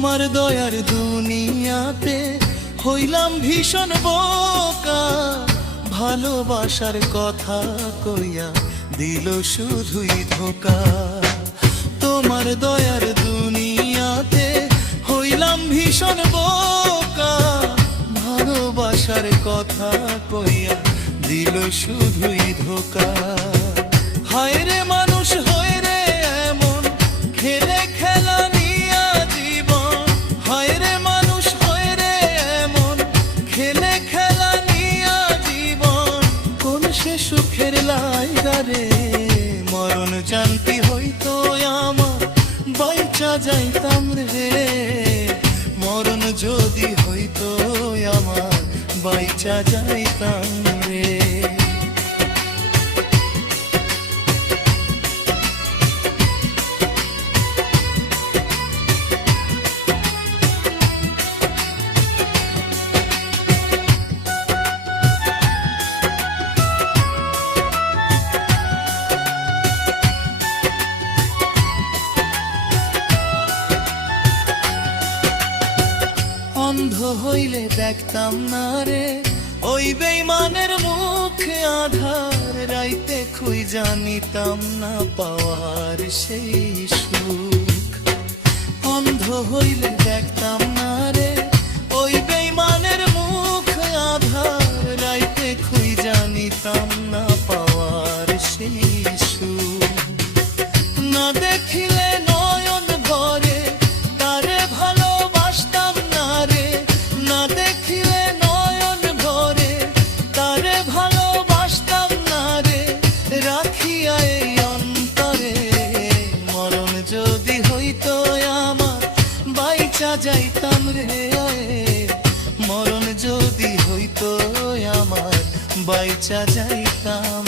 তোমার দয়ার দুনিয়াতে হইলাম ভীষণ বোকা, ভালোবাসার কথা কইয়া দিল শুধুই ধোকা। তোমার দয়ার দুনিয়াতে হইলাম ভীষণ বোকা, ভালোবাসার কথা কইয়া দিল শুধুই ধোকা। হায় রে মানুষ হয়ে রে এমন খেলে খেলা নিয়া জীবন, হায় রে মানুষ হয়ে রে এমন খেলে খেলা নিয়া জীবন। কোন সে সুখের লাইগা রে মরণ জানতি হইতো আমার বাইচা যাইতাম রে, মরণ যদি হইতো আমার বাইচা যাইতাম রে। অন্ধ হইলে দেখতাম না রে ওই বেইমানের মুখে আধার, রাইতে খুই জানিতাম না পাওয়ার সেই সুখ। অন্ধ হইলে দেখতাম না রে ওই বেইমানের মুখে আধার, রাইতে খুই জানিতাম না পাওয়ার সেই সুখ। না দেখিলে নয়ন ভরে তারে ভালোবাসতাম না রে, না দেখিলে নয়ন ভরে তারে ভালোবাসতাম না রে, রাখিয়া এই অন্তরে মরণ যদি হইতো আমার বাইচা যাইতাম রে, মরণ যদি হইতো আমার বাইচা যাইতাম।